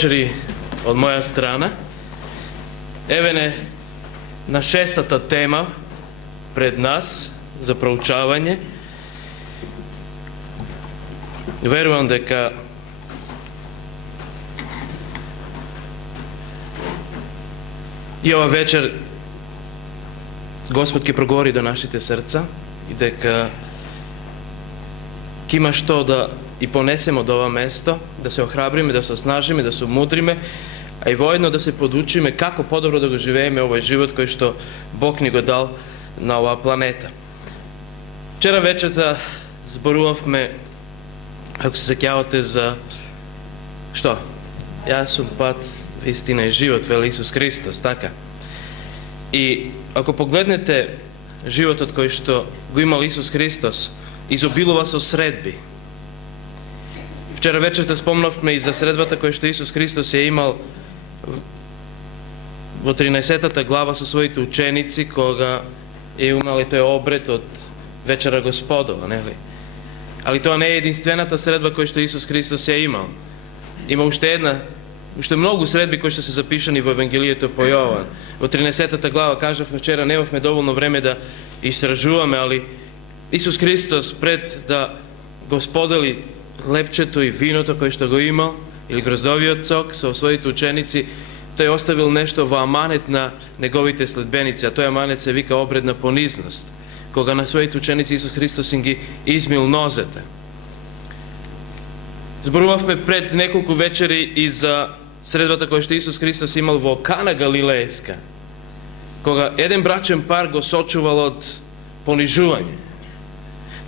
вечери од моја страна. Еве на шестата тема пред нас за проучавање. Верувам дека и ова вечер Господ ќе проговори до нашите срца и дека ќе има што да и понесемо од ова место, да се охрабриме, да се оснажиме, да се мудриме, а и воедно да се подучиме како подобро да го живееме овој живот кој што Бог ни го дал на оваа планета. Вчера вечерта зборувавме, ако се сеќавате, за што? Јас сум пат, вистина и живот, вели Исус Христос, така. И ако погледнете животот кој што го имал Исус Христос, изобилува со средби. Вчера вечерта спомнавме и за средбата која што Исус Христос ја имал во 13-та глава со своите ученици, кога е имал тој обред од вечера Господова, нели? Али тоа не е единствената средба која што Исус Христос ја имал. Има уште многу средби кои што се запишани во Евангелието по Јован. Во 13-та глава, кажавме вчера, немавме доволно време да истражуваме, али Исус Христос пред да го сподели лепчето и виното кој што го имал, или гроздовиот сок со своите ученици, тој оставил нешто во аманет на неговите следбеници, а тој аманет се вика обред на понизност, кога на своите ученици Исус Христос им ги измил нозете. Зборувавме пред неколку вечери и за средбата која што Исус Христос имал во Кана Галилејска, кога еден брачен пар го сочувал од понижување.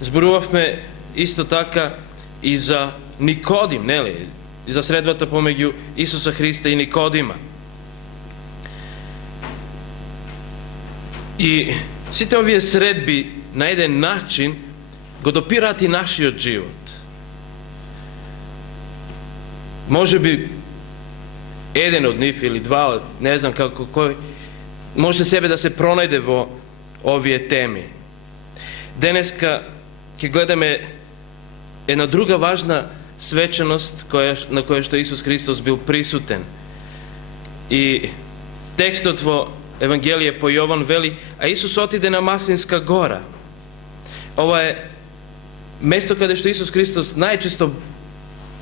Зборувавме исто така и за Никодим, нели? И за средбата помеѓу Исуса Христа и Никодима. И сите овие средби на еден начин го допираат и нашиот живот. Може би еден од нив или два, не знам како кој, може себе да се пронајде во овие теми. Денеска ќе гледаме една друга важна свеченост на која што Исус Христос бил присутен. И текстот во Евангелие по Јован вели, а Исус отиде на Маслинска гора. Ова е место каде што Исус Христос најчесто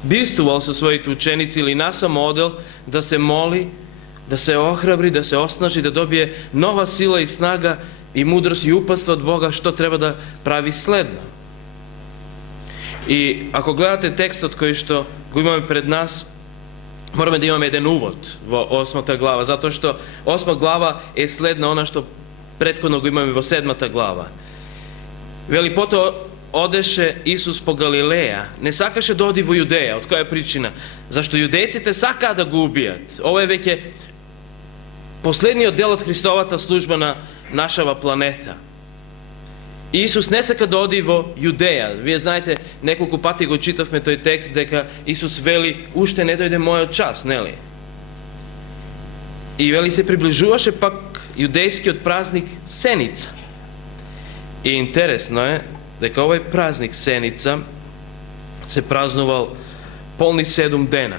бивствувал со своите ученици или насамо одел да се моли, да се охрабри, да се оснажи, да добие нова сила и снага и мудрост и упатство од Бога што треба да прави следно. И ако гледате текстот кој што го имаме пред нас, мораме да имаме еден увод во 8 глава, затоа што 8 глава е след на она што претходно го имаме во 7 глава. Вели, потоа одеше Исус по Галилеја, не сакаше да оди во Јудеја. Од која причина? Зашто јудејците сакаат да го убијат. Ова е веќе последниот дел од Христовата служба на нашава планета. Исус не сака да оди во Јудеја. Вие знаете, неколку пати го читавме тој текст дека Исус вели, уште не дојде мојот час, нели? И вели се приближуваше пак јудејскиот празник Сеница. И интересно е дека овој празник Сеница се празнувал полни 7 дена.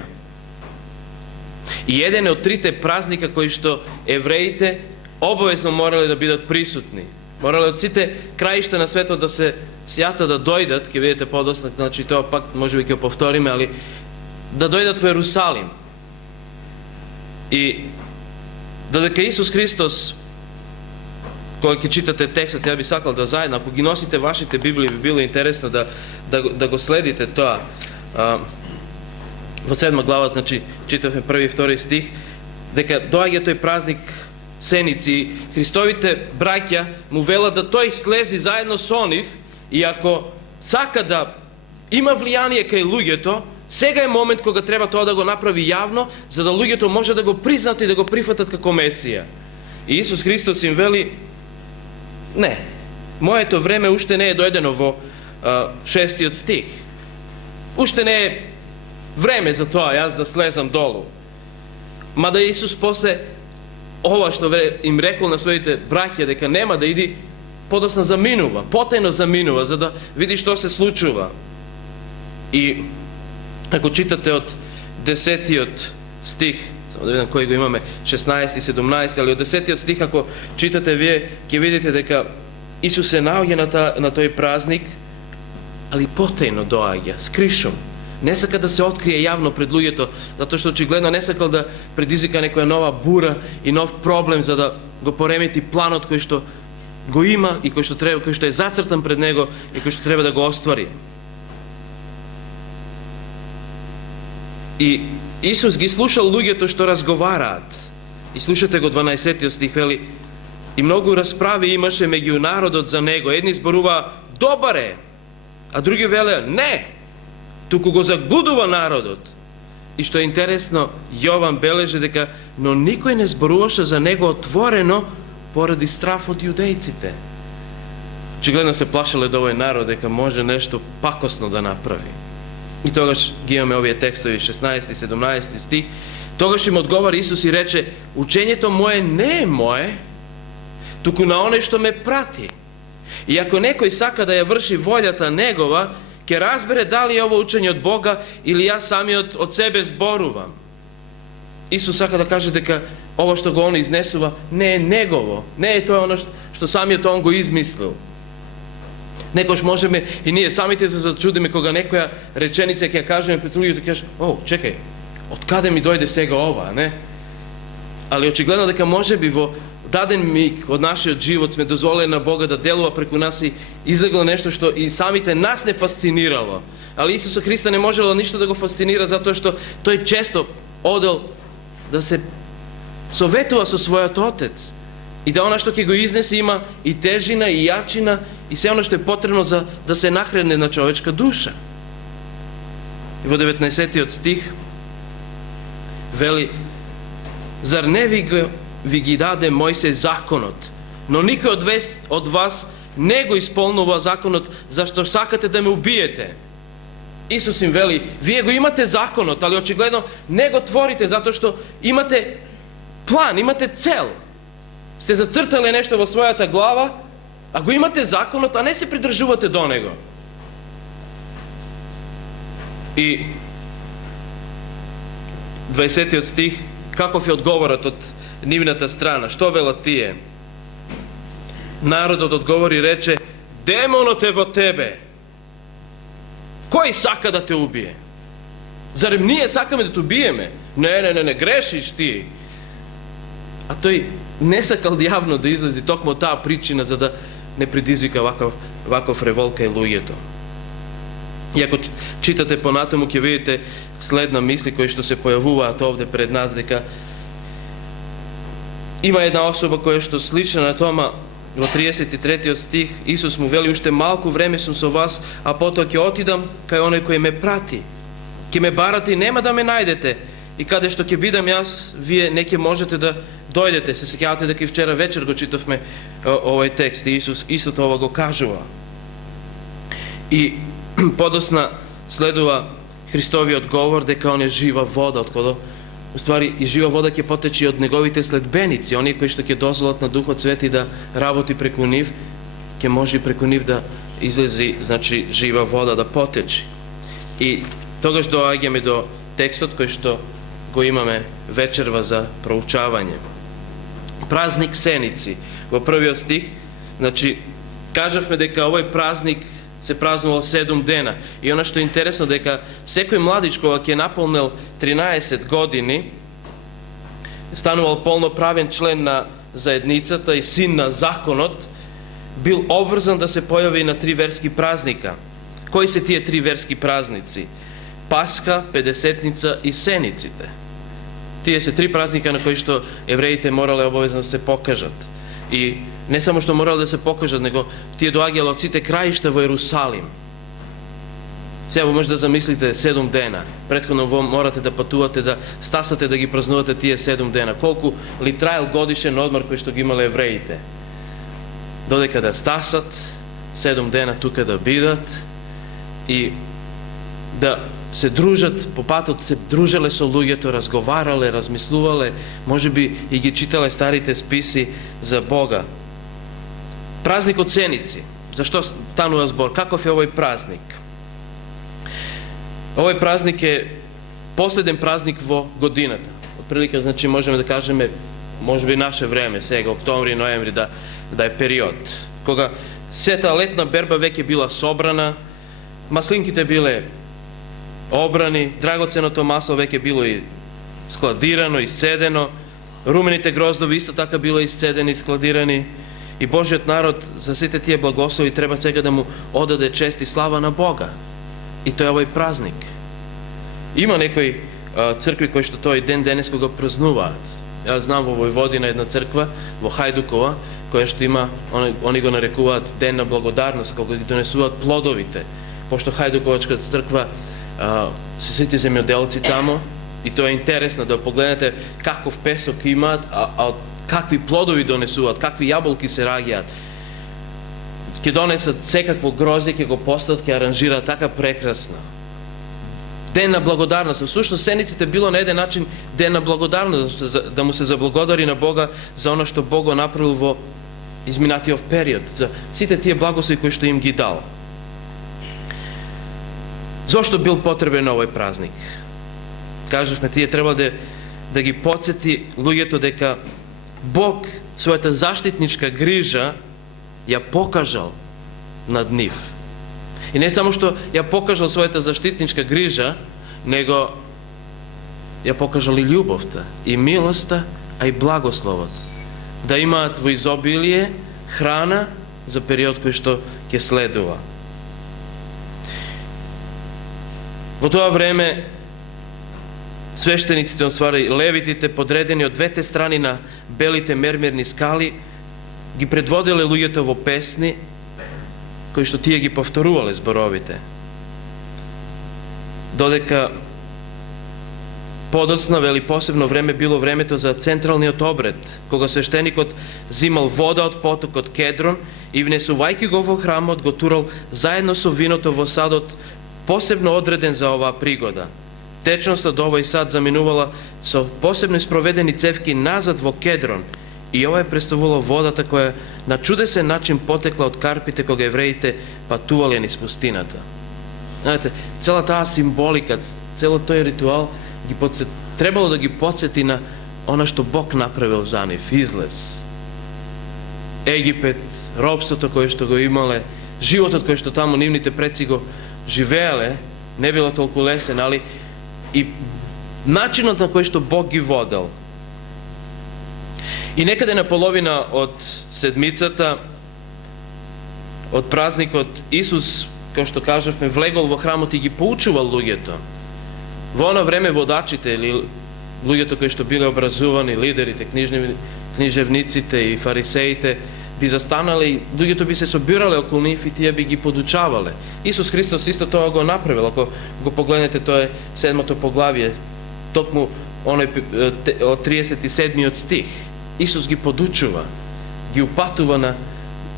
И еден од трите празника кои што евреите обавезно морале да бидат присутни. Морале од сите краишта на светот да се сјата да дојдат, ќе видите подоцна, значи тоа пак можеби ќе повториме, али да дојдат во Ерусалим. И додека Исус Христос, кога ќе читате текстот, ја би сакал да заедно, ако ги носите вашите Библии, би било интересно да го следите тоа. Во 7 глава, значи, читавме 1 и 2 стих, дека доаѓа тој празник Сеници, Христовите браќа му велат да тој слези заедно со нив и ако сака да има влијание кај луѓето, сега е момент кога треба тоа да го направи јавно, за да луѓето може да го признат и да го прифатат како Месија. И Исус Христос им вели, не, моето време уште не е дојдено во 6 стих. Уште не е време за тоа јас да слезам долу. Мада Исус после ова што им рекол на своите браќа дека нема да иди, подосна заминува, потајно заминува, за да види што се случува. И ако читате од 10 стих, само да видам кој го имаме, 16 и 17, али од 10 стих ако читате вие, ќе видите дека Исус се наоѓа на тој празник, али потајно доаѓа, скришом. Не сака да се открие јавно пред луѓето, затоа што очигледно не сакал да предизвика некоја нова бура и нов проблем за да го поремети планот кој што го има и кој што е зацртан пред него и кој што треба да го оствари. И Исус ги слушал луѓето што разговараат. И слушате го 12 стих, вели: и многу расправи имаше меѓу народот за него. Едни зборува добар е, а други велеа не, туку го заблудува народот. И што е интересно, Јован бележи дека но никој не зборуваше за него отворено поради страф од јудејците. Очигледно се плашале од овој народ дека може нешто пакосно да направи. И тогаш ги имаме овие текстови 16 и 17 стих. Тогаш им одговори Исус и рече: учењето мое не е мое, туку на оној што ме прати. И ако некој сака да ја врши волјата негова, ќе разбере дали е ово учење од Бога или јас самиот од себе зборувам. Исус сака да каже дека ова што го он изнесува не е негово, не е тоа оно што самиот он го измислил. Некош можеме и ние самите се зачудиме кога некоја реченица ќе ја кажеме пред луѓето, ќе кажеш: "О, чекај, од каде ми дојде сега ова, не?" Али очигледно дека можеби во даден миг од нашиот живот сме дозволени на Бога да делува преку нас и излегло нешто што и самите нас не фасцинирало. Али Исуса Христа не можело ништо да го фасцинира затоа што тој често одел да се советува со својот Отец. И да она што ќе го изнесе има и тежина, и јачина, и се оно што е потребно за да се нахране на човечка душа. И во 19 стих вели: зар не ви ги даде Мојсей законот, но никој од вас не го исполнува законот, зашто сакате да ме убиете. Исус им вели: вие го имате законот, али очигледно не го творите, затоа што имате план, имате цел. Сте зацртале нешто во својата глава, а го имате законот, а не се придржувате до него. И 20 стих, каков е одговорот од нивната страна? Што велат тие? Народот одговори и рече: демонот е во тебе. Кој сака да те убие? Зарем ние сакаме да те убиеме? Не, грешиш ти. А тој не сакал јавно да излези токму таа причина за да не предизвика ваков револт кај луѓето. И ако читате понатаму ќе видите следна мисли кои што се појавуваат овде пред нас, дека има една особа која што слична на тома. Во 33 стих Исус му вели: уште малку време сум со вас, а потоа ќе отидам кај оној кој ме прати. Ќе ме барате и нема да ме најдете. И каде што ќе бидам јас, вие не ќе можете да дојдете. Се сеќавате дека и вчера вечер го читавме овој текст и Исус исто ова го кажува. И подосна следува Христовиот говор дека он е жива вода, откако уствари и жива вода ќе потече од неговите следбеници, оние кои што ќе дозволат на Духот Свети да работи преку нив, ќе може и преку нив да излези, значи, жива вода да потече. И тогаш доаѓаме до текстот кој што го имаме вечерва за проучавање. Празник Сеници. Во првиот стих, значи, кажавме дека овој празник се празнувал 7 дена. И она што е интересно, дека секој младич кога ќе наполнил 13 години, станувал полноправен член на заедницата и син на законот, бил обврзан да се појави на 3 верски празника. Кои се тие 3 верски празници? Пасха, Педесетница и Сениците. Тие се 3 празника на кои што евреите морале обавезно да се покажат. И не само што морале да се покажат, него тие доаѓале од сите краишта во Ерусалим. Сега може да замислите 7 дена. Претходно морате да патувате, да стасате да ги празнувате тие 7 дена. Колку ли траел годишен одмор кој што ги имале евреите? Додека да стасат, 7 дена тука да бидат и да се дружат, по патот се дружеле со луѓето, разговарале, размислувале, можеби и ги читале старите списи за Бога. Празникот Сеници. Зашто станува збор? Каков е овој празник? Овој празник е последен празник во годината. Отприлика, значи, можеме да кажеме, може би наше време, сега, октомври, ноември, да е период, кога сета летна берба веќе била собрана, маслинките биле обрани, драгоценото масло веќе било и складирано, исцедено, румените гроздови исто така било исцедени, складирани, и Божиот народ за сите тие благослови треба сега да му одаде чест и слава на Бога. И тој е овој празник. Има некои цркви кои што тој ден денес го празнуваат. Јас знам во Војводина една црква во Хајдукова која што има, они го нарекуваат ден на благодарност, кога ги донесуваат плодовите. Пошто Хајдуковачката црква се сите земјоделци тамо, и тоа е интересно да погледнете каков песок имаат, а какви плодови донесуваат, какви јаболки се раѓаат. Ќе донесат секакво грозје, ќе го постават, ќе аранжираат така прекрасно. Ден на благодарност. Всушност сениците било на еден начин ден на благодарност, да му се заблагодари на Бога за оно што Бог го направил во изминатиот период, за сите тие благослови кои што им ги дал. Зошто бил потребен овој празник? Кажавме, тие треба да ги потсети луѓето дека Бог својата заштитничка грижа ја покажал над нив. И не само што ја покажал својата заштитничка грижа, него ја покажал и љубовта, и милоста, а и благословот. Да имаат во изобилие храна за период кој што ќе следува. Во тоа време свештениците, одствари левитите, подредени од двете страни на белите мермерни скали, ги предводеле луѓето во песни, кои што тие ги повторувале зборовите. Додека подоцна, вели, посебно време било времето за централниот обред, кога свештеникот зимал вода од потокот Кедрон и внесувајќи го во храмот, го турал заедно со виното во садот, посебно одреден за оваа пригода. Течноста до овој сад заминувала со посебно спроведени цевки назад во Кедрон, и ова е представувало водата која на чудесен начин потекла од карпите кога евреите патувале низ пустината. Знаете, цела таа символика, цело тој ритуал требало да ги потсети на она што Бог направил за нив, излез. Египет, робството кое што го имале, животот кој што таму нивните предци го живееле, не било толку лесен, али и начинот на кој што Бог ги водел. И некаде на половина од седмицата, од празникот, Исус, како што кажавме, влегол во храмот и ги поучувал луѓето. Во оно време водачите или луѓето кои што биле образувани, лидерите, книжевниците и фарисеите, би застанале и луѓето би се собирале околу нив и тие би ги подучавале. Исус Христос исто тоа го направил. Ако го погледнете, тоа е 7-то поглавие, токму оној од 37-миот стих. Исус ги подучува, ги упатува на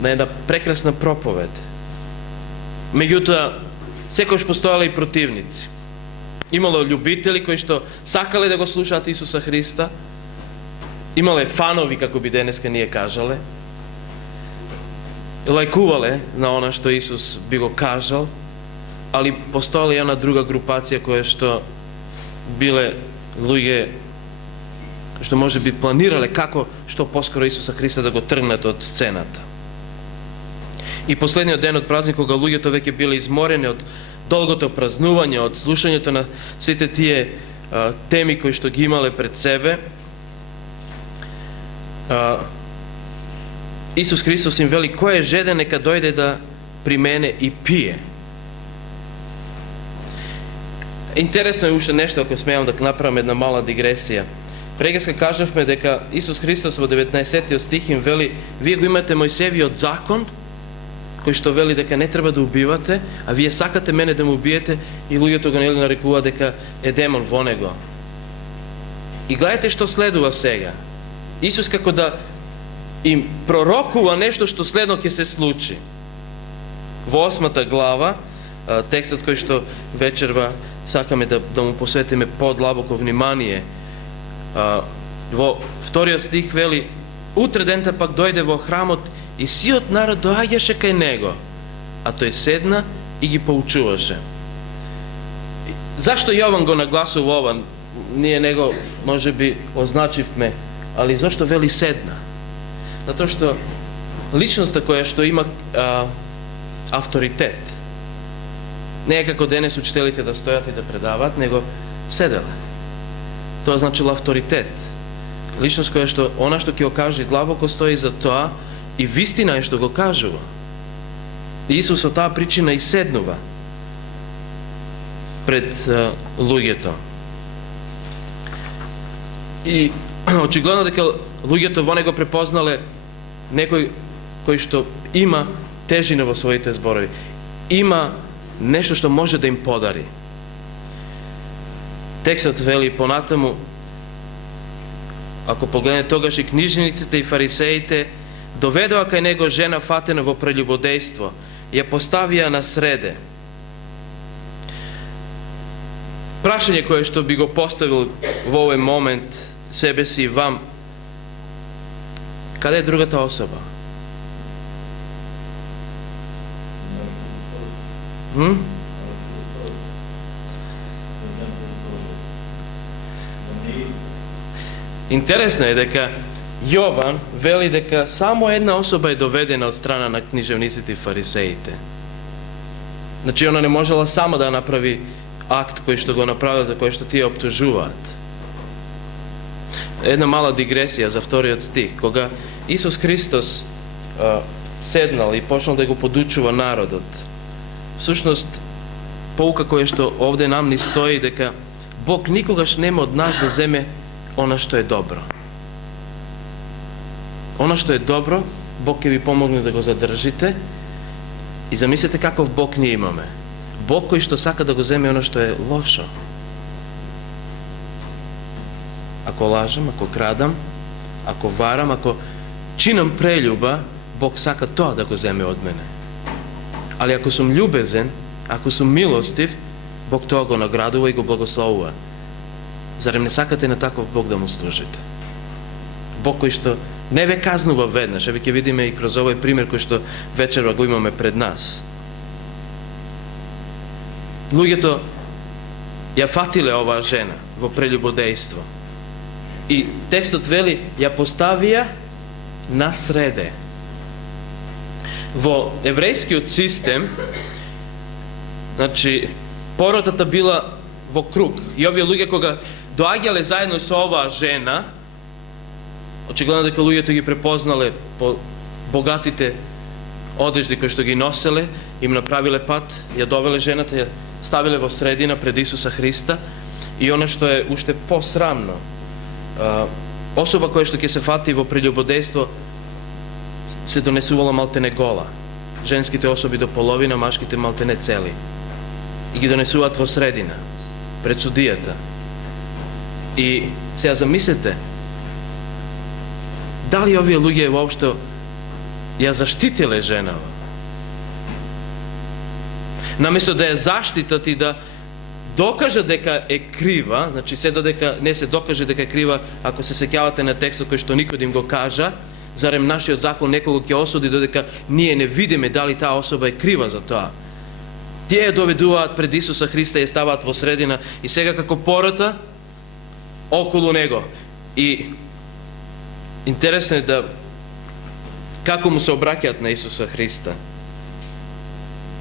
една прекрасна проповед. Меѓутоа, секојаш постоеле и противници. Имало љубители кои што сакале да го слушаат Исуса Христа, имале фанови, како би денеска ние кажале, лајкувале на она што Исус би го кажал, али постоела и една друга групација која што биле луѓе што може би планирале како што поскоро Исуса Христа да го тргнат од сцената. И последниот ден од празник, кога луѓето веќе биле изморени од долгото празнување, од слушањето на сите тие теми кои што ги имале пред себе, Исус Христос им вели: кој е жеден, нека дојде да при мене и пие. Интересно е уште нешто, ако смеам да направам една мала дигресија. Прегаска кажавме дека Исус Христос во 19 стих им вели: вие го имате Мојсевиот закон, кој што вели дека не треба да убивате, а вие сакате мене да му убиете, и луѓето го нели нарекува дека е демон во него. И гледате што следува сега. Исус како да им пророкува нешто што следно ќе се случи. Во 8 глава, текстот кој што вечерва сакаме да му посветиме подлабоко внимание, во 2 стих вели: утре дента пак дојде во храмот и сиот народ доаѓаше кај него, а тој седна и ги поучуваше. Zašto Jovan го нагласува ова? Ние него може би означивме, али зашто вели седна? Затоа што личноста која што има авторитет, не е како денес учителите да стојат и да предават, него седеле. Тоа значило авторитет. Личност која што она што ќе го каже длабоко стои за тоа и вистина е што го кажува. Исус од таа причина и седнува пред луѓето. И очигледно дека луѓето во него препознале некој кој што има тежина во своите зборови. Има нешто што може да им подари. Текстот вели понатаму, ако погледнете, тогаш и книжниците и фарисеите доведоа кај него жена фатена во прелюбодејство, ја поставија на среде. Прашање кое што би го поставил во овој момент себе си и вам: каде е другата особа? Интересно е дека Јован вели дека само една особа е доведена од страна на книжевниците и фарисеите. Значи, она не можела сама да направи акт кој што го направила, за кој што тие оптужуваат. Една мала дигресија за вториот стих. Кога Исус Христос седнал и почнал да го подучува народот, всушност, поука која што овде нам ни стои, дека Бог никогаш нема од нас да земе она што е добро. Она што е добро, Бог ќе ви помогне да го задржите. И замислете каков Бог ние имаме. Бог кој што сака да го земе она што е лошо. Ако лажам, ако крадам, ако варам, ако чинам прелюба, Бог сака тоа да го земе од мене. Али ако сум љубезен, ако сум милостив, Бог тоа го наградува и го благословува. Зарем не сакате на таков Бог да му служите? Бог кој што не ве казнува веднаш, еве ќе видиме и кроз овој пример кој што вечерва го имаме пред нас. Луѓето ја фатиле оваа жена во прелюбодејство. И текстот вели, ја поставија на среде. Во еврејскиот систем, значи, поротата била во круг. И овие луѓе кога доаѓале заедно со оваа жена, очигледно дека луѓето ги препознале по богатите одежди кои што ги носеле, им направиле пат, ја довеле жената, ја ставиле во средина пред Исуса Христа. И она што е уште посрамно, особа која што ќе се фати во прелюбодејство се донесувала малтене гола. Женските особи до половина, машките малтене цели. И ги донесуваат во средина, пред судијата. И сега замислете, дали овие луѓе воопшто ја заштитиле женава? Наместо да ја заштитат и да докажат дека е крива, значи се додека не се докаже дека е крива, ако се сеќавате на текстот кој што Никодим го кажа, зарем нашиот закон некого ќе осуди додека ние не видиме дали таа особа е крива за тоа. Тие ја доведуваат пред Исуса Христа и ја ставаат во средина и сега како порота околу него. И интересно е да како му се обраќаат на Исуса Христа.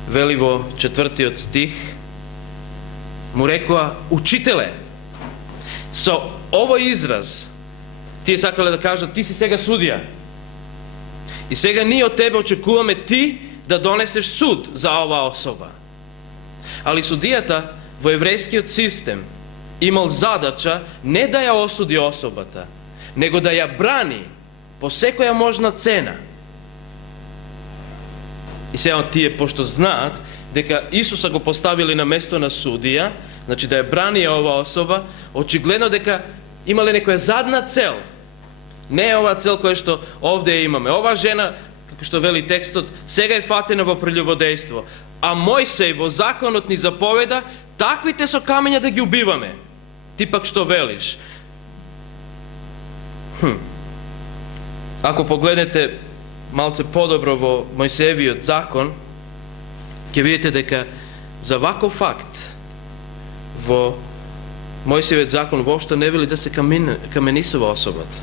Вели во 4 стих, му рекоа: учителе. Со овој израз тие сакале да кажат: ти си сега судија. И сега ние од тебе очекуваме ти да донесеш суд за оваа особа. Али судијата во еврејскиот систем имал задача не да ја осуди особата, него да ја брани по секоја можна цена. И сега тие, пошто знаат дека Исуса го поставили на место на судија, значи да ја брани оваа особа, очигледно дека имале некоја задна цел. Не е оваа цел која што овде имаме. Оваа жена, како што вели текстот, сега е фатена во прелюбодејство. А Мојсей во законот ни заповеда таквите со камења да ги убиваме. Ти пак што велиш? Ако погледнете малце подобро во Мојсеевиот закон, ќе видите дека за ваков факт во Мојсиевиот закон воопшто не вели да се каменисува особата.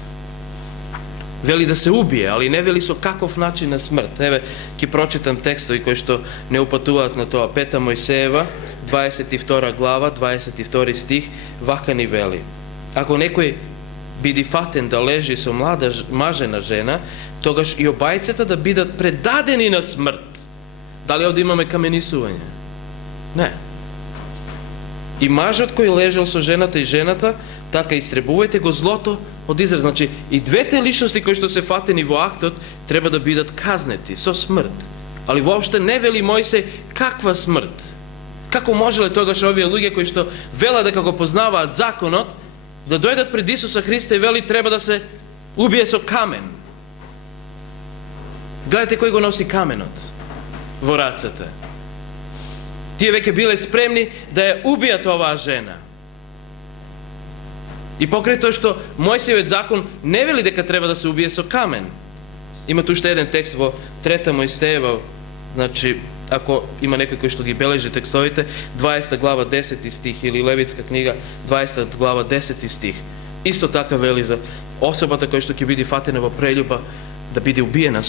Вели да се убие, али не вели со каков начин на смрт. Еве, ќе прочитам текстови кои што не упатуваат на тоа. 5 Мојсеева, 22 глава, 22 стих, вака ни вели: ако некој биде фатен да лежи со млада мажена жена, тогаш и обајцата да бидат предадени на смрт. Дали овде имаме каменисување? Не. И мажот кој лежал со жената и жената, така истребувајте го злото од Израел. Значи, и двете личности кои што се фатени во актот треба да бидат казнети со смрт. Али воопште не вели Мојсей каква смрт. Како можеле тогаш овие луѓе кои што велат дека го познаваат законот, да дојдат пред Исуса Христа и вели треба да се убие со камен? Гледате кој го носи каменот во рацете. Тие веќе биле спремни да ја убијат оваа жена. И покрај тоа што Мојсиевиот закон не вели дека треба да се убие со камен. Има уште еден текст во 3 Мојсеева, значи, ако има некој кој што ги бележи текстовите, 20 глава 10 стих, или Левитска книга 20 глава 10 стих. Исто така вели за особата која што ќе биде фатена во прелюба да биде убиена.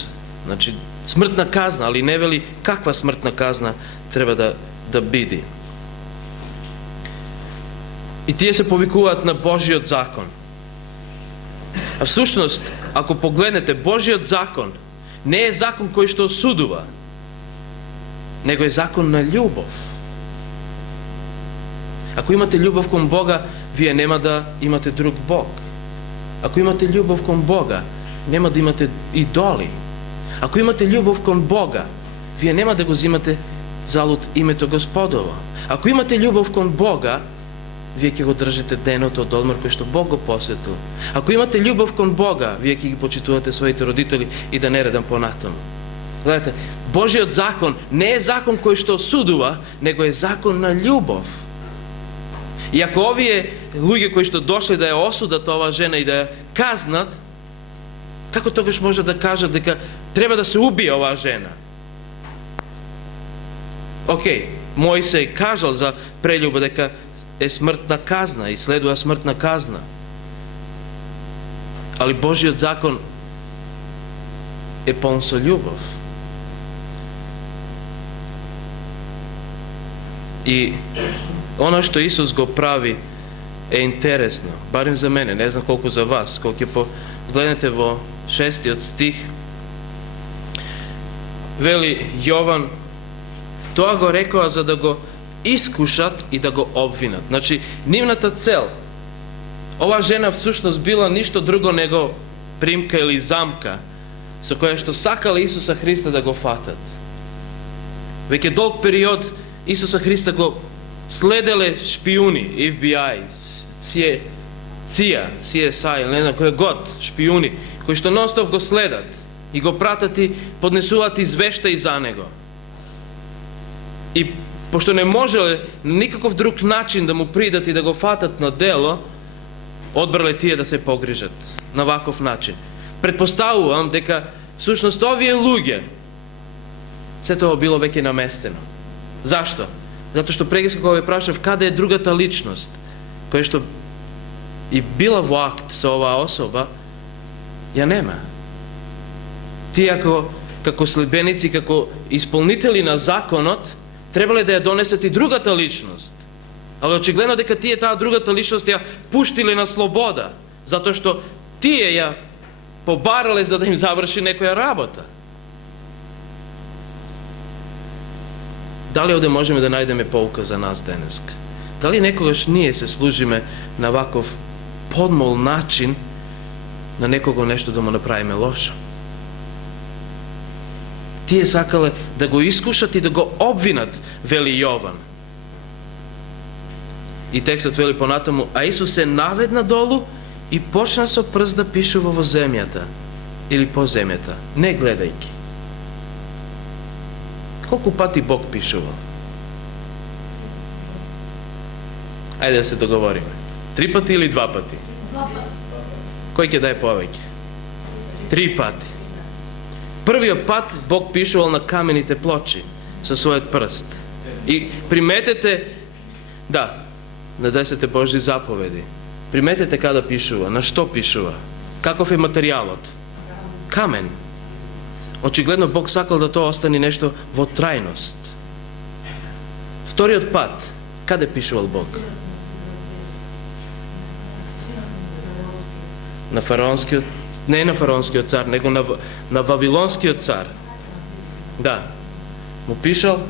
Значи, смртна казна, али не вели каква смртна казна треба да биде. И тие се повикуваат на Божиот закон. А всушност, ако погледнете, Божиот закон не е закон кој што осудува, него е закон на љубов. Ако имате љубов кон Бога, вие нема да имате друг Бог. Ако имате љубов кон Бога, нема да имате идоли. Ако имате љубов кон Бога, вие нема да го зимате залуд името Господово. Ако имате љубов кон Бога, вие ќе го држите денот од одмор кој што Бог го посветил. Ако имате љубов кон Бога, вие ќе ги почитувате своите родители и да не редам понатаму. Гледате, Божиот закон не е закон кој што осудува, него е закон на љубов. И ако овие луѓе кои што дошли да ја осудат оваа жена и да ја казнат, како тогаш може да кажат дека треба да се убие оваа жена? Океј, Мојсей кажал за прелюба дека е смртна казна и следува смртна казна. Али Божиот закон е полн со љубов. И оно што Исус го прави е интересно, барем за мене, не знам колку за вас. Колку ќе погледнете во 6 стих, вели Јован, тоа го рекоа за да го искушат и да го обвинат. Значи, нивната цел, оваа жена всушност била ништо друго него примка или замка со која што сакале Исуса Христа да го фатат. Веќе долг период Исуса Христа го следеле шпиуни, FBI, CIA, CSI, не знам кој год шпиуни, кои што нон-стоп го следат и го пратат и поднесуваат извештаи за него. И пошто не можеле на никаков друг начин да му придат и да го фатат на дело, одбрале тие да се погрижат на ваков начин. Предпоставувам дека всушност овие луѓе се тоа било веќе наместено. Зашто? Затоа што прегиска кога ве прашав каде е другата личност која што и била во акт со оваа особа, ја нема. Тие како следбеници, како исполнители на законот, требале да ја донесат и другата личност. Али очигледно дека тие таа другата личност ја пуштиле на слобода, затоа што тие ја побарале за да им заврши некоја работа. Дали овде можеме да најдеме поука за нас денеска? Дали некогаш ние се служиме на ваков подмол начин на некого нешто да му направиме лошо? Тие сакале да го искушат и да го обвинат, вели Јован. И текстот вели понатаму, а Исус се наведна долу и почна со прст да пишува во земјата или по земјата, не гледајки. Колку пати Бог пишува? Ајде да се договориме. 3 пати или 2 пати? 2 пати. Кој ќе даде повеќе? 3 пати. Првиот пат Бог пишувал на камените плочи со својот прст. И приметете, да, на 10 Божји заповеди. Приметете каде пишува, на што пишува, каков е материјалот. Камен. Очигледно Бог сакал да тоа остане нешто во трајност. Вториот пат, каде пишувал Бог? На фараонскиот, не на фараонскиот цар, него на вавилонскиот цар. Да. Му пишал: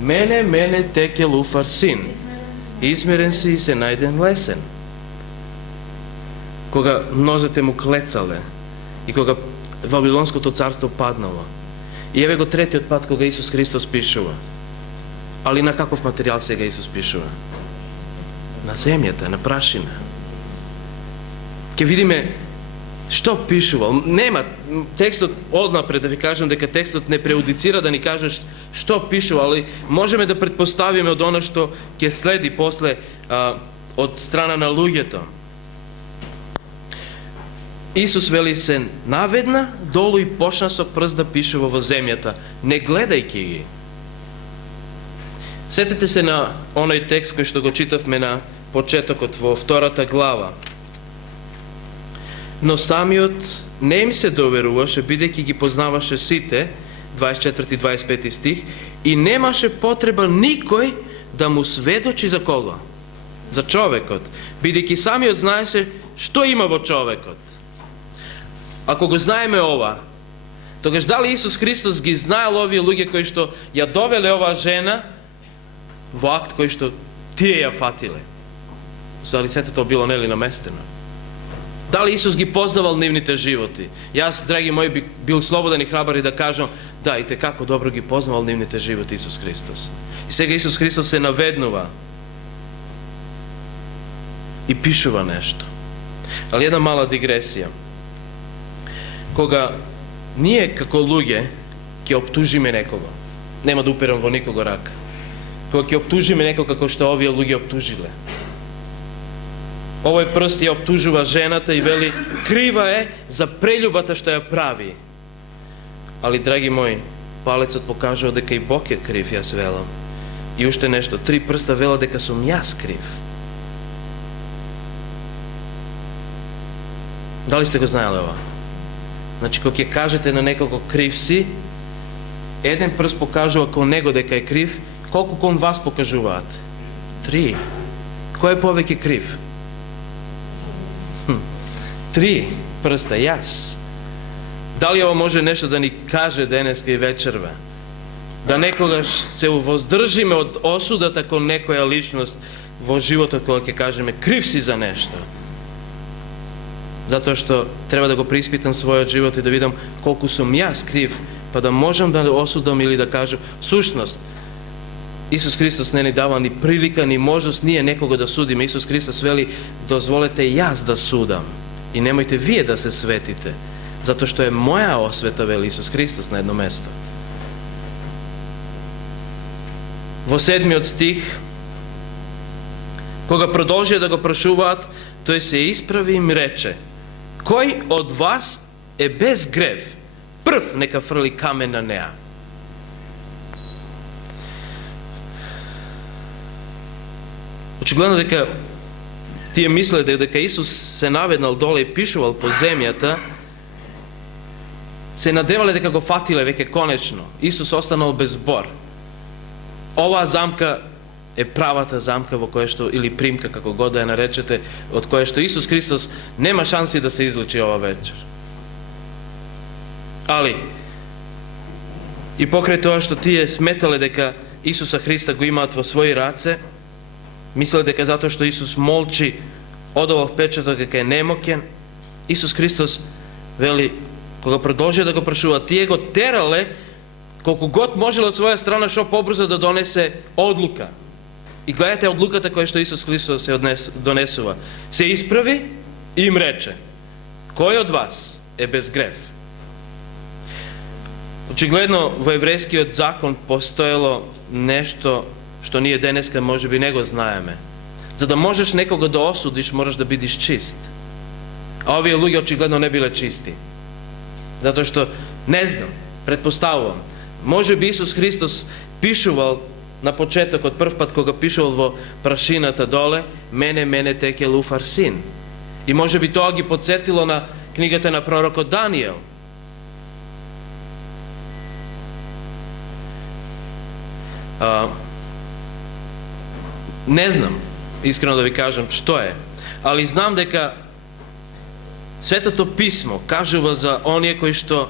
мене теке луфар син. Измерен си и се најден лесен. Кога нозете му клецале и кога Вавилонското царство паднало. И еве го третиот пат кога Исус Христос пишува. Али на каков материјал сега Исус пишува? На земјата, на прашина. Ке видиме што пишувал. Нема текстот однапред да ви кажам дека текстот не преудицира да ни каже што пишува, али можеме да претпоставиме од оно што ќе следи после од страна на луѓето. Исус вели се наведна долу и почна со прст да пишува во земјата, не гледајќи ги. Сетете се на оној текст кој што го читавме на почетокот во 2 глава. Но самиот не им се доверуваше, бидејќи ги познаваше сите, 24-25 стих, и немаше потреба никој да му сведочи за кого? За човекот, бидејќи самиот знаеше што има во човекот. Ако го знаеме ова, тогаш дали Исус Христос ги знаел овие луѓе кои што ја довеле оваа жена во акт кој што тие ја фатиле? За лицето тоа било нели наместено? Дали Исус ги познавал нивните животи? Јас, драги мои, би бил слободен и храбар и да кажам, да, и како добро ги познавал нивните животи Исус Христос. И сега Исус Христос се наведнува и пишува нешто. Али една мала дигресија. Кога ние како луѓе ќе оптужиме некого, нема да уперам во никого рака, кога ќе оптужиме некого како што овие луѓе оптужиле, овој прст ја оптужува жената и вели крива е за прељубата што ја прави. Али, драги мои, палецот покажува дека и Бог е крив, јас велам. И уште нешто, 3 прста вела дека сум јас крив. Дали сте го знаеле ова? Значи, кога ќе кажете на некого крив си, еден прст покажува кон него дека е крив, колку кон вас покажуваат? 3. Кој е повеќе крив? 3 прста, јас. Дали ова може нешто да ни каже денеска и вечерва? Да некогаш се воздржиме од осудата кон некоја личност во животот кога ќе кажеме крив си за нешто? Затоа што треба да го преиспитам својот живот и да видам колку сум јас крив, па да можам да осудам или да кажам. Сушност, Исус Христос не ни дава ни прилика, ни можност ние некого да судиме. Исус Христос вели, дозволете јас да судам и немојте вие да се светите, затоа што е моја освета, вели Исус Христос на едно место. Во 7 стих, кога продолжија да го прашуваат, тој се исправи и им рече: кој од вас е без грев? Прв нека фрли камен на неа. Очигледно дека тие мислеле дека Исус се наведнал доле и пишувал по земјата, се надевале дека го фатиле веќе конечно. Исус останал без збор. Оваа замка е правата замка во која што, или примка, како го да ја наречете, од која што Исус Христос нема шанси да се излучи ова вечер. Али, и покрај тоа што тие сметале дека Исуса Христа го имаат во своји раце, мислеле дека затоа што Исус молчи, одава впечаток дека е немокен, Исус Христос вели, кога продолжија да го прашува, тие го терале колку год можеле од своја страна што побрзо да донесе одлука. И гледате одлуката која што Исус Христос се донесува. Се исправи и им рече: кој од вас е без грев? Очигледно во еврејскиот закон постоело нешто што ние денеска можеби не го знаеме. За да можеш некого да осудиш, можеш да бидиш чист. А овие луѓе очигледно не биле чисти. Затоа што, не знам, предпоставувам, може би Исус Христос пишувал на почеток, од прв пат кога пишувал во прашината доле, мене теке луфар син. И може би тоа ги подсетило на книгата на пророкот Даниел. Не знам, искрено да ви кажам, што е, али знам дека Светото Писмо кажува за оние кои што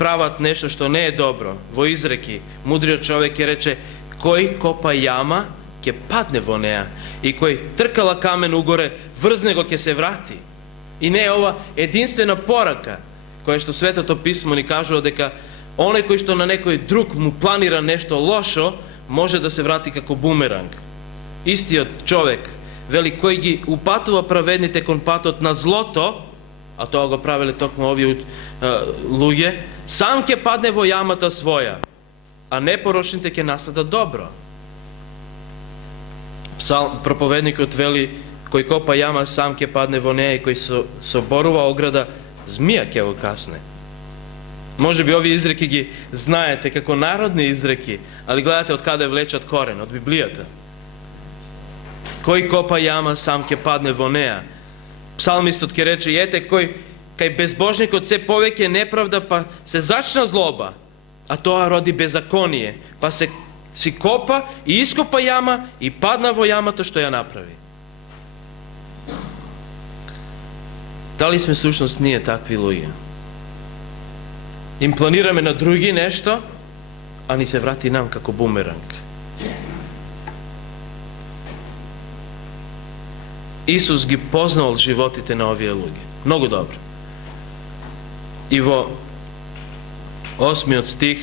прават нешто што не е добро. Во изреки, мудриот човек ќе рече, кој копа јама, ќе падне во неа, и кој тркала камен угоре, врзне го ќе се врати. И не е ова единствена порака, која што Светото Писмо ни кажува дека оној кој што на некој друг му планира нешто лошо, може да се врати како бумеранг. Истиот човек, вели, кој ги упатува праведните кон патот на злото, а тоа го правеле токму овие луѓе, сам ќе падне во јамата своја, а непорочните ќе наследат добро. Проповедникот вели, кој копа јама, сам ќе падне во неја, и кој соборува ограда, змија ќе го касне. Може би овие изреки ги знаете како народни изреки, али гледате од каде влечат корен, од Библијата. Кој копа јама, сам ќе падне во неја. Псалмистот ќе рече, ете, кој кај безбожникот се повеќе неправда, па се зачна злоба, а тоа роди беззаконие, па се си копа и ископа јама и падна во јамата што ја направи. Дали сме сушност ние такви луѓе? Им планираме на други нешто, а ни се врати нам како бумеранг. Исус ги познал животите на овие луѓе. Многу добро. И во 8 стих,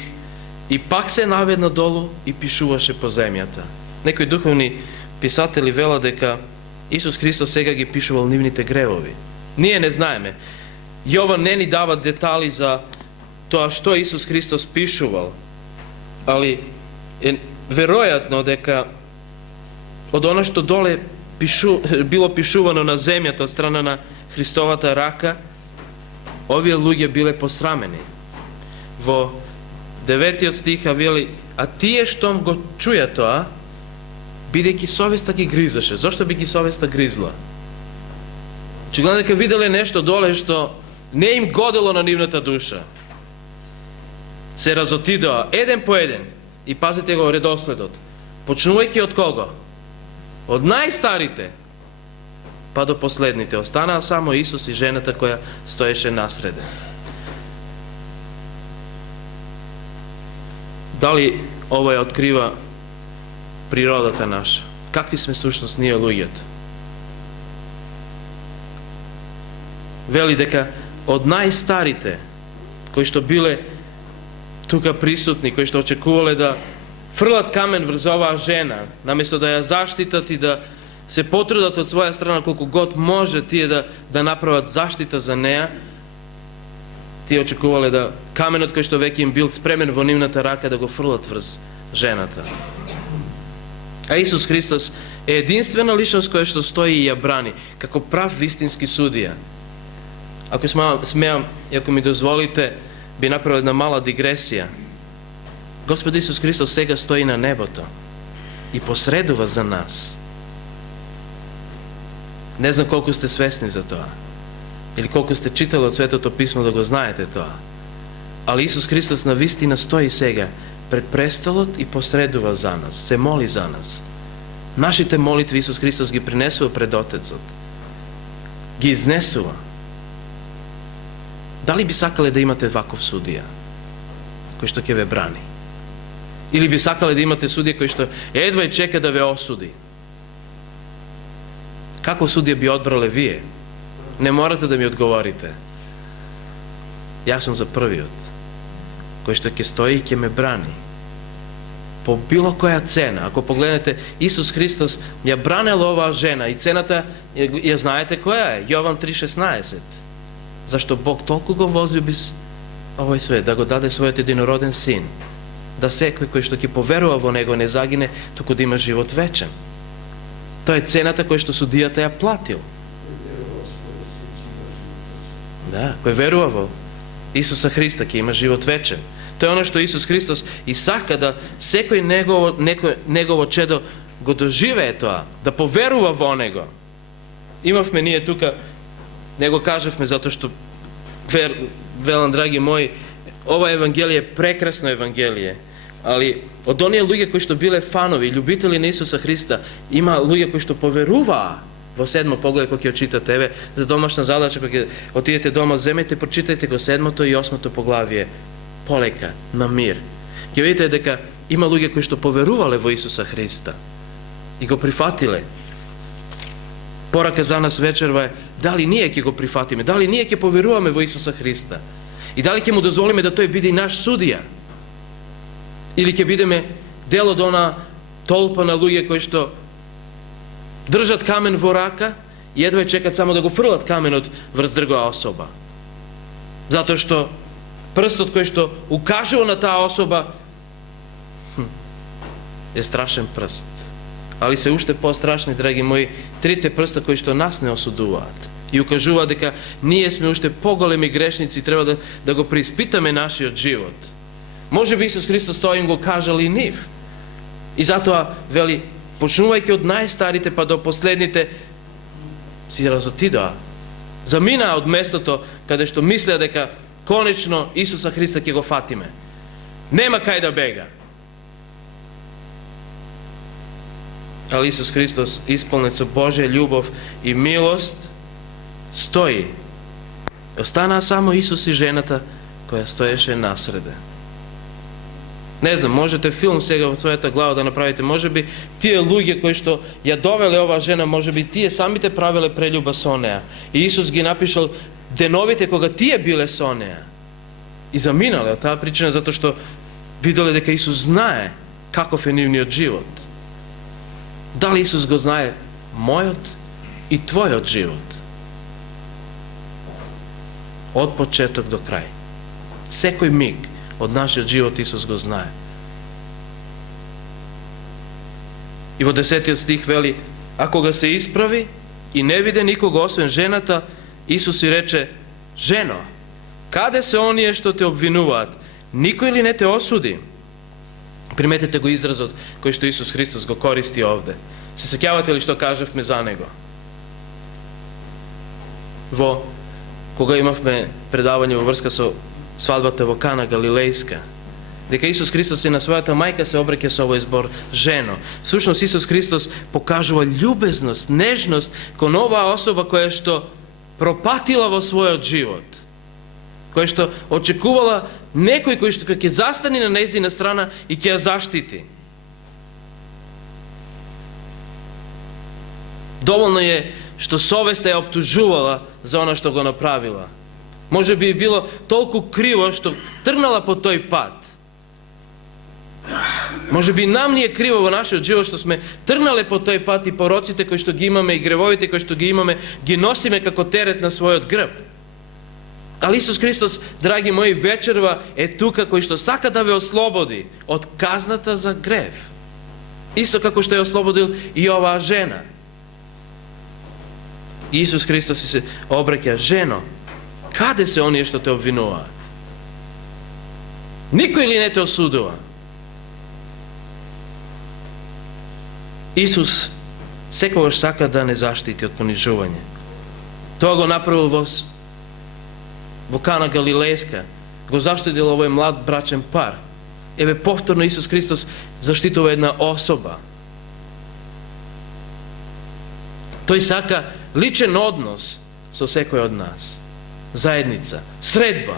и пак се наведна долу и пишуваше по земјата. Некои духовни писатели велат дека Исус Христос сега ги пишувал нивните гревови. Ние не знаеме. Јован не ни дава детали за тоа што Исус Христос пишувал, али е веројатно дека од она што доле било пишувано на земјата од страна на Христовата рака, овие луѓе биле посрамени. Во 9 стиха вели, а тие штом го чуја тоа, бидејќи совеста ги гризаше. Зошто би ги совеста гризла? Очигледно дека виделе нешто доле што не им годело на нивната душа. Се разотидоа еден по еден, и пазите го редоследот, почнувајќи од кого? Од најстарите па до последните. Останаа само Исус и жената која стоеше насреде. Дали ова ја открива природата наша? Какви сме сушност ние луѓето? Вели дека од најстарите кои што биле тука присутни, кои што очекувале да фрлат камен врз оваа жена, наместо да ја заштитат и да се потрудат од своја страна колку год може тие да направат заштита за неа, тие очекувале да каменот кој што веќе им бил спремен во нивната рака да го фрлат врз жената. А Исус Христос е единствена личност која што стои и ја брани, како прав вистински судија. Ако смеам, и ако ми дозволите, би направил една мала дигресија. Господ Исус Христос сега стои на небото и посредува за нас. Не знам колку сте свесни за тоа, или колку сте читали од Светото Писмо да го знаете тоа. Али Исус Христос на вистина стои сега пред престолот и посредува за нас, се моли за нас. Нашите молитви Исус Христос ги принесува пред Отецот. Ги изнесува. Дали би сакале да имате ваков судија, кој што ќе ве брани? Или би сакале да имате судија кој што едва и чека да ве осуди? Како судија би одбрале вие? Не морате да ми одговорите. Јас сум за првиот, кој што ќе стои и ќе ме брани. По било која цена. Ако погледнете, Исус Христос ја бранел оваа жена и цената ја знаете која е? Јован 3:16. Зашто Бог толку го возлюби овој свет, да го даде својот единороден син, да секој кој што ќе поверува во него не загине, туку да има живот вечен. Тоа е цената која што судијата ја платил. Да, кој верува во Исуса Христа ќе има живот вечен. To je ono što Isus Христос и сака да секој негово чедо го доживее тоа, да поверува во него. Имавме ние тука, не го кажавме затоа што велам, драги мои, ова евангелие е прекрасно евангелие, али од оние луѓе кои што биле фанови, љубители на Исуса Христа, има луѓе кои што поверуваа во 7 поглед кој ќе читате. Еве, за домашна задача, кога ќе отидете дома, земете, прочитајте го 7 и 8 поглавие, полека, на мир. Ќе видите дека има луѓе кои што поверувале во Исуса Христа и го прифатиле. Порака за нас вечерва е дали ние ќе го прифатиме, дали ние ќе поверуваме во Исуса Христа и дали ќе му дозволиме да тој биде и наш судија, или ќе бидеме дел од она толпа на луѓе кои што држат камен во рака и едва чекат само да го фрлат каменот врз другава особа. Затоа што прстот кој што укажува на таа особа е страшен прст. Али се уште пострашни, драги мои, трите прста кои што нас не осудуваат и укажуваат дека ние сме уште поголеми грешници и треба да го преиспитаме нашиот живот. Може би Исус Христос тоа им го кажал и нив. И затоа вели, почнувајќи од најстарите па до последните, си разотидоа. Заминаа од местото каде што мислеа дека конечно Исуса Христа ќе го фатиме. Нема кај да бега. Али Исус Христос, исполнет со Божја љубов и милост, стои. Останаа само Исус и жената која стоеше насреде. Не знам, можете филм сега во својата глава да направите. Може би тие луѓе кои што ја довеле оваа жена, може би тие самите правеле прељуба со неа. И Исус ги напишал деновите кога тие биле со неа. И заминале од таа причина затоа што виделе дека Исус знае каков е нивниот живот. Дали Исус го знае мојот и твојот живот? Од почеток до крај. Секој миг од нашиот живот Исус го знае. И во 10 стих вели, а кога се исправи и не виде никого освен жената, Исус и рече, жено, каде се оние што те обвинуваат? Никој ли не те осуди? Приметете го изразот кој што Исус Христос го користи овде. Се сеќавате ли што кажавме за него? Кога имавме предавање во врска со свадбата во Кана Галилејска, дека Исус Христос и на својата мајка се обраќа со овој збор жено. Всушност Исус Христос покажува љубезност, нежност кон оваа особа која што пропатила во својот живот, која што очекувала некој кој што ќе застани на нејзина страна и ќе ја заштити. Доволно е што совеста ја оптужувала за она што го направила. Може би било толку криво што тргнала по тој пат. Може би нам ни е криво во нашиот живот што сме тргнале по тој пат и пороците кои што ги имаме и гревовите кои што ги имаме ги носиме како терет на својот грб. Али Исус Христос, драги мои, вечерва е тука кој што сака да ве ослободи од казната за грев. Исто како што ја ослободил и оваа жена. Исус Христос се обраќа, жено, каде се оние што те обвинуваат? Никој ли не те осудува? Исус секогаш сака да не заштити од понижување. Тоа го направил во Кана Галилејска. Го заштитил овој млад брачен пар. Еве повторно Исус Христос заштитува една особа. Тој сака личен однос со секој од нас. Заедница, средба.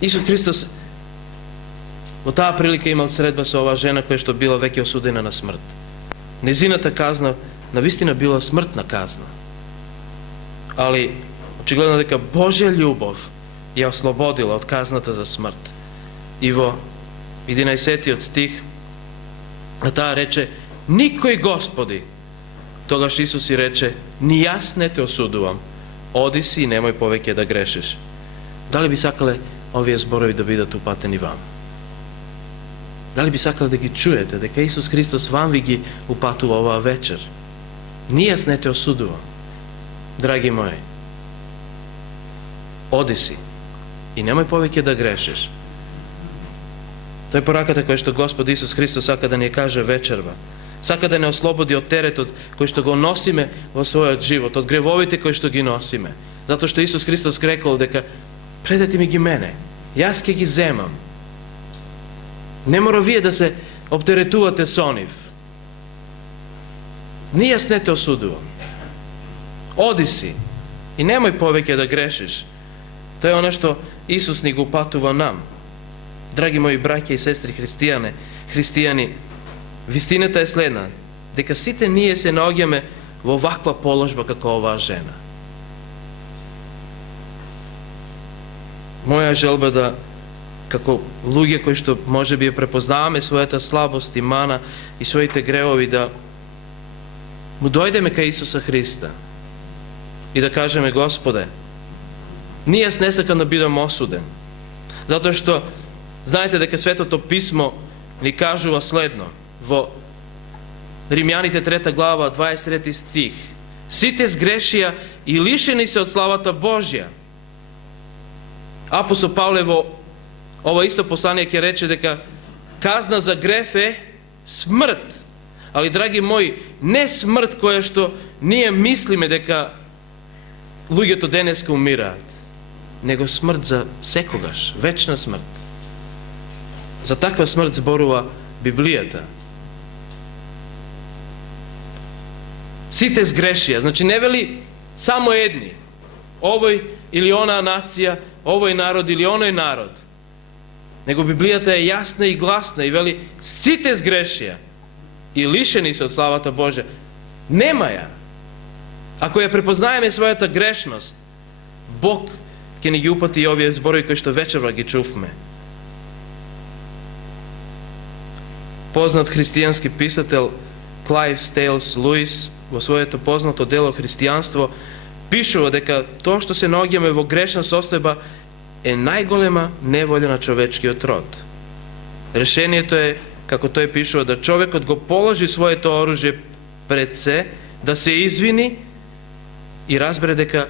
Исус Христос во таа прилика имал средба со оваа жена која што била веќе осудена на смрт. Незината казна навистина била смртна казна. Али очигледно дека Божја љубов ја ослободила од казната за смрт. И во 11 стих таа рече, никој Господи. Тогаш Исус и рече, ни јас не те осудувам, оди си и немој повеќе да грешиш. Дали би сакале овие зборови да бидат упатени вам? Дали би сакале да ги чуете, дека Исус Христос вам ви ги упатува оваа вечер? Ни јас не те осудувам. Драги мои, оди си и немој повеќе да грешиш. Тоа е пораката која што Господ Исус Христос сака да ни каже вечерва. Сака да не ослободи од теретот кој што го носиме во својот живот, од гревовите кои што ги носиме. Затоа што Исус Христос рекол дека предете ми ги мене, јас ќе ги земам. Не мора вие да се оптеретувате со нив. Ни јас не те осудувам. Оди си и немој повеќе да грешиш. Тоа е она што Исус ни го упатува нам. Драги мои браќа и сестри христијани, вистината е следна, дека сите ние се наоѓаме во ваква положба како оваа жена. Моја желба да, како луѓе кои што може би ја препознаваме својата слабост и мана и своите гревови, да му дојдеме кај Исуса Христа и да кажеме: Господе, ни јас не сакам да бидам осуден, затоа што знаете дека Светото Писмо ни кажува следно во Римјаните 3 глава 23 стих: сите сгрешија и лишени се од славата Божја. Апостол Павле во ова исто послание ќе рече дека казна за греф е смрт. Али, драги мои, не смрт која што ние мислиме дека луѓето денеска умираат, него смрт за секогаш, вечна смрт. За таква смрт зборува Библијата. Сите сгрешија, значи не вели само едни, овој или онаа нација, овој народ или оној народ, него Библијата е јасна и гласна и вели сите сгрешија и лишени се од славата Божја. Нема ја. Ако ја препознаеме својата грешност, Бог ќе ни ги упати и овие зборови кои што вечерва ги чувме. Познат христијански писател Клайв Стейлс Луис во своето познато дело Христијанство пишува дека тоа што се наоѓаме во грешна состојба е најголема неволја на човечкиот род. Решението е, како тој пишува, да човекот го положи своето оружје пред се, да се извини и разбере дека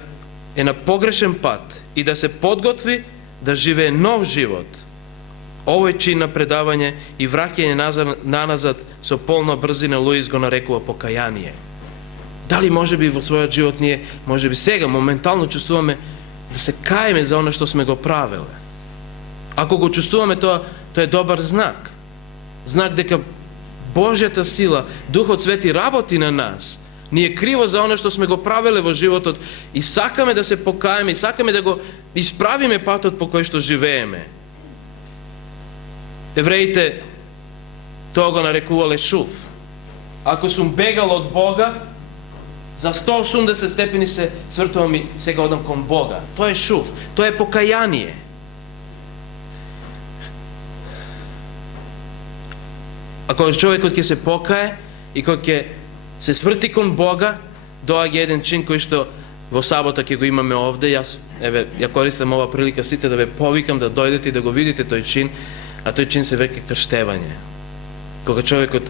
е на погрешен пат и да се подготви да живее нов живот. Овој чин на предавање и враќање наназад со полна брзина Луис го нарекува покаяние. Дали може би во својот живот ние, може би сега, моментално чувствуваме да се каеме за оно што сме го правеле. Ако го чувствуваме тоа, тоа е добар знак. Знак дека Божјата сила, Духот Свети работи на нас. Ние криво за оно што сме го правеле во животот и сакаме да се покаеме, и сакаме да го исправиме патот по кој што живееме. Евреите тоа го нарекувале шув. Ако сум бегал од Бога, за 180 степени се свртувам и сега одам кон Бога. Тоа е шув, тоа е покаяние. Ако човекот ќе се покае и кој ќе се сврти кон Бога, доаѓа еден чин кој што во сабота ќе го имаме овде. Јас ја користам ова прилика сите да ве повикам да дојдете и да го видите тој чин, а тој чин се веќе крштевање. Кога човекот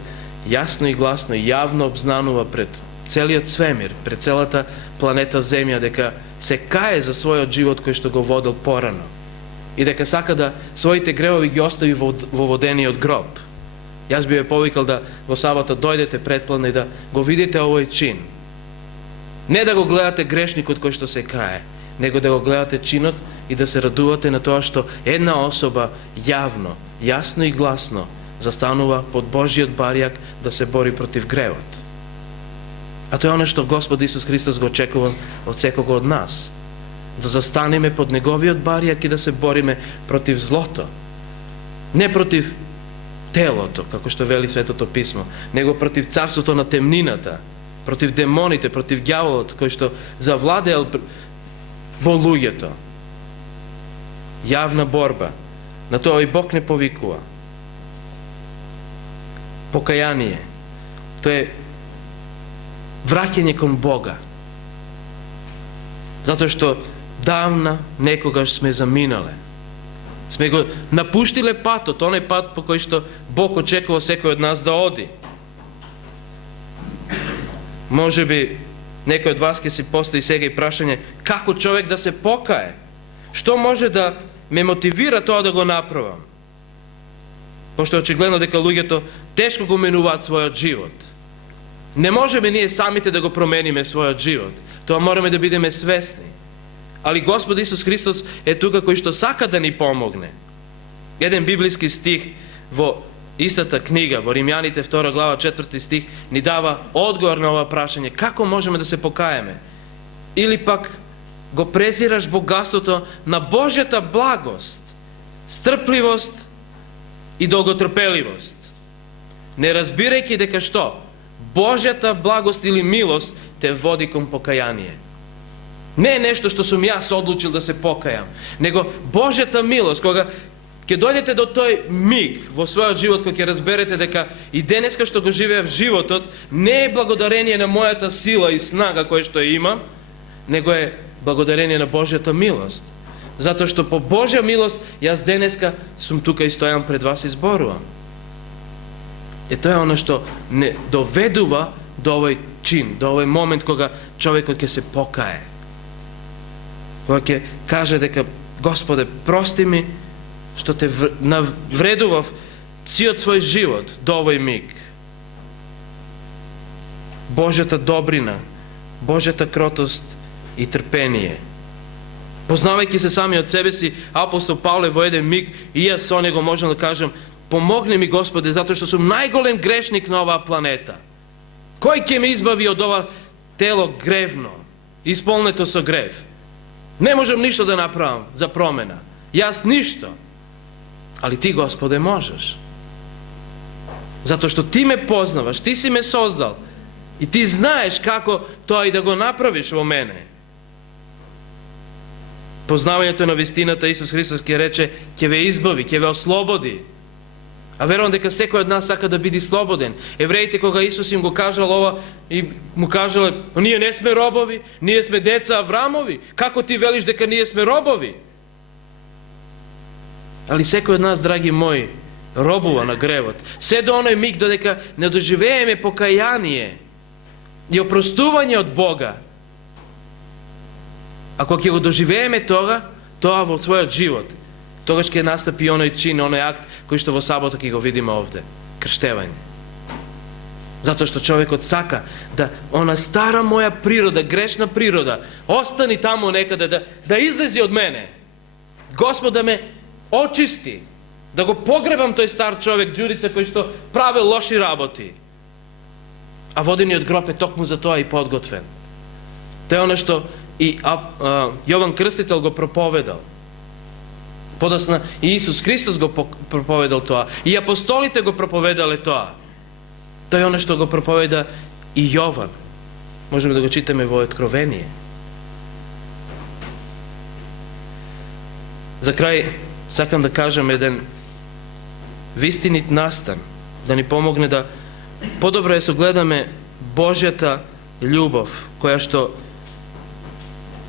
јасно и гласно и јавно обзнанува пред целиот свемир, пред целата планета Земја дека се кае за својот живот кој што го водел порано и дека сака да своите гревови ги остави во водениот гроб. Јас би ве повикал да во сабота дојдете предплана и да го видите овој чин. Не да го гледате грешникот кој што се кае, него да го гледате чинот и да се радувате на тоа што една особа јавно, јасно и гласно застанува под Божиот барјак да се бори против гревот. А тоа е оно што Господ Исус Христос го очекува од секого од нас. Да застанеме под Неговиот барјак и да се бориме против злото. Не против телото, како што вели Светото Писмо, него против царството на темнината, против демоните, против ѓаволот кој што завладеел во луѓето. Јавна борба. На тоа и Бог не повикува. Покаяние. Тоа е враќање кон Бога. Затоа што давна некогаш сме заминале. Сме го напуштиле патот, оној пат по кој што Бог очекува секој од нас да оди. Може би некој од вас ќе си постави сега и прашање како човек да се покае? Што може да ме мотивира тоа да го направам? пошто очигледно дека луѓето тешко го менуваат својот живот. Не можеме ние самите да го промениме својот живот. Тоа мораме да бидеме свесни. Али Господ Исус Христос е тука кој што сака да ни помогне. Еден библиски стих во истата книга, во Римјаните 2 глава 4 стих, ни дава одговор на ова прашање: како можеме да се покаеме? Или пак го презираш богатството на Божјата благост, стрпливост и долготрпеливост, не разбирајќи дека што? Божјата благост или милост те води кон покаяние. Не е нешто што сум јас одлучил да се покајам, него Божјата милост, кога ќе дојдете до тој миг во својот живот кога ќе разберете дека и денеска што го живеев животот не е благодарение на мојата сила и снага која што имам, него е благодарение на Божјата милост. Затоа што по Божја милост јас денеска сум тука и стојам пред вас и зборувам. Тоа е оно што не доведува до овој чин, до овој момент кога човекот ќе се покае. Кога ќе каже дека: Господе, прости ми што те навредував циот свој живот до овој миг. Божјата добрина, Божјата кротост и трпение. Познавајќи се сами од себе си, апостол Павле во еден миг, и јас со него можам да кажам: помогни ми, Господе, затоа што сум најголем грешник на оваа планета. Кој ќе ме избави од ова тело гревно, исполнето со грев? Не можам ништо да направам за промена. Јас ништо. Али ти, Господе, можеш. Затоа што ти ме познаваш, ти си ме создал и ти знаеш како тоа и да го направиш во мене. Познавањето на вистината Исус Христос ќе рече: ќе ве избави, ќе ве ослободи. А верувам дека секој од нас сака да биде слободен. Евреите, кога Исус им го кажал ова, и му кажале: ние не сме робови, ние сме деца Аврамови. Како ти велиш дека ние сме робови? Али секој од нас, драги мои, робува на гревот. Се до оној миг додека не доживееме покаяние и опростување од Бога. Ако ќе го доживееме тоа во својот живот, тогаш ќе настапи оној чин, оној акт кој што во сабота ќе го видиме овде, крштевање. Затоа што човекот сака да она стара моја природа, грешна природа, остани таму некаде, да излези од мене. Господ да ме очисти, да го погребам тој стар човек, ѓурица кој што праве лоши работи. А водениот гроб е токму за тоа и подготвен. Тоа е оно што и Јован Крстител го проповедал. Подосна и Исус Христос го проповедал тоа. И апостолите го проповедале тоа. Тоа е оно што го проповеда и Јован. Можеме да го читаме во Откровение. За крај сакам да кажам еден вистинит настан, да ни помогне да подобро ја согледаме Божјата љубов, која што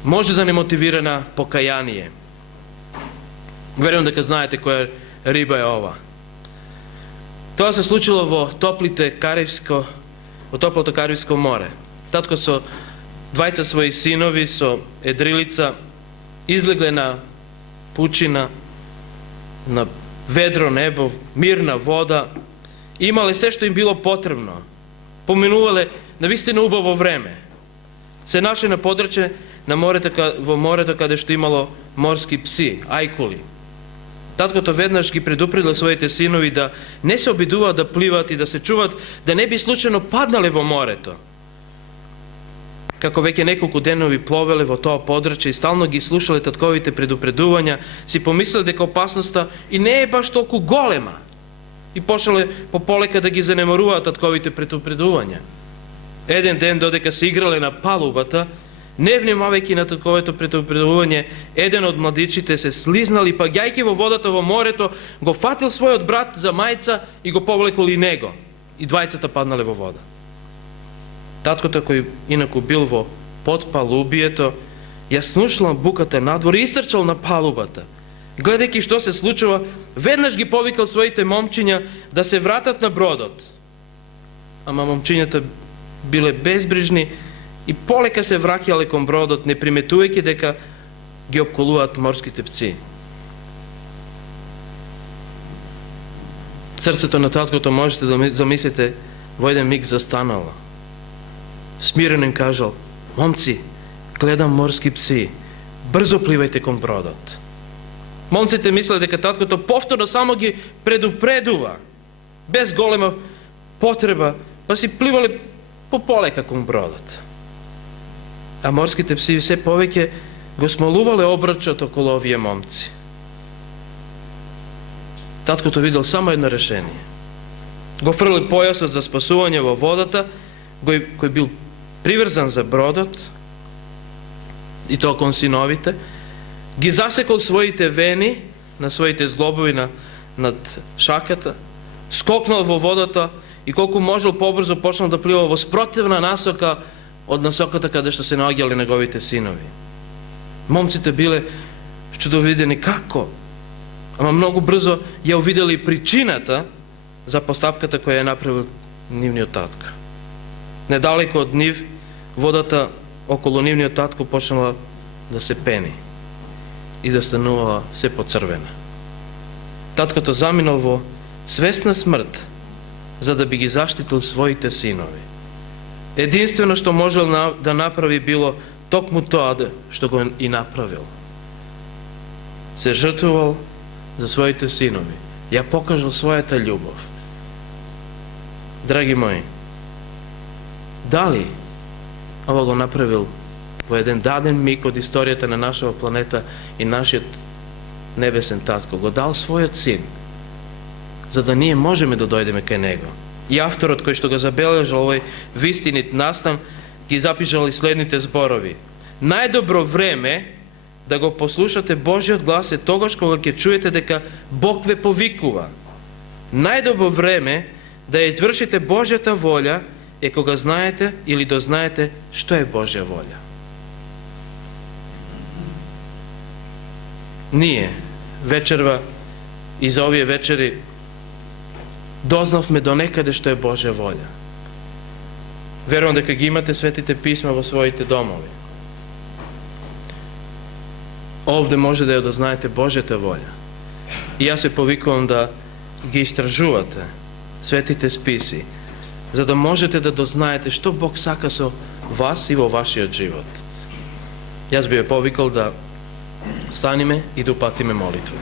може да не мотивира на покаяние. Верувам дека знаете која риба е ова. Тоа се случило во топлото Карибско море. Татко со двајца своји синови, со едрилица, излегле на пучина, на ведро небо, мирна вода, имале се што им било потребно. Поминувале навистина убаво време. Се нашли на подраче во морето каде што имало морски пси, ајкули. Таткото веднаш ги предупредил своите синови да не се обидуваат да пливат и да се чуват да не би случајно паднале во морето. Како веќе неколку денови пловеле во тоа подраче и стално ги слушале татковите предупредувања, си помислеле дека опасноста и не е баш толку голема. И почнале пополека да ги занемаруваат татковите предупредувања. Еден ден, додека се играле на палубата, не внимавајќи на татковото предупредување, еден од младичите се слизнал и паѓајќи во водата во морето, го фатил својот брат за мајца и го повлекол и него. И двајцата паднале во вода. Таткото, кој инаку бил во подпалубието, ја слушнал буката надвор и истрчал на палубата. Гледајќи што се случува, веднаш ги повикал своите момчиња да се вратат на бродот. Ама момчињата биле безбрижни и полека се враќале кон бродот, не приметувајќи дека ги опколуваат морските пци. Срцето на таткото, можете да замислите, во еден миг застанало. Смирено им кажал: момци, гледам морски пси, брзо пливајте кон бродот. Момците мислеле дека таткото повторно само ги предупредува, без голема потреба, па си пливале пополека кон бродот. А морските пси се повеќе го смолувале обрачот околу овие момци. Таткото видел само едно решение. Го фрли појасот за спасување во водата, кој бил приврзан за бродот, и тоа кон синовите, ги засекол своите вени на своите зглобови над шаката, скокнал во водата и колку можел побрзо почнал да плива во спротивна насока од насоката каде што се наоѓале неговите синови. Момците биле чудовидени како, ама многу брзо ја увидели причината за постапката која ја направил нивниот татко. Недалеко од нив, водата околу нивниот татко почнала да се пени и застанувала се поцрвена. Таткото заминал во свесна смрт за да би ги заштитил своите синови. Единствено што можел да направи било токму тоа што го и направил. Се жртвувал за своите синови. Ја покажал својата љубов. Драги мои, дали ова го направил во еден даден миг од историјата на нашава планета и нашиот небесен татко? Го дал својот син, за да ние можеме да дојдеме кај него. И авторот кој што го забележал овој вистинит настан ги запишал и следните зборови: најдобро време да го послушате Божиот глас е тогаш кога ќе чуете дека Бог ве повикува. Најдобро време да ја извршите Божјата волја е кога знаете или дознаете што е Божја волја. Ние вечерва и за овие вечери дознавме до некаде што е Божја волја. Верувам дека ги имате светите писма во своите домови. Овде може да ја дознаете Божјата волја. И јас ве повикувам да ги истражувате светите списи, за да можете да дознаете што Бог сака со вас и во вашиот живот. Јас би ве повикал да станеме и да упатиме молитва.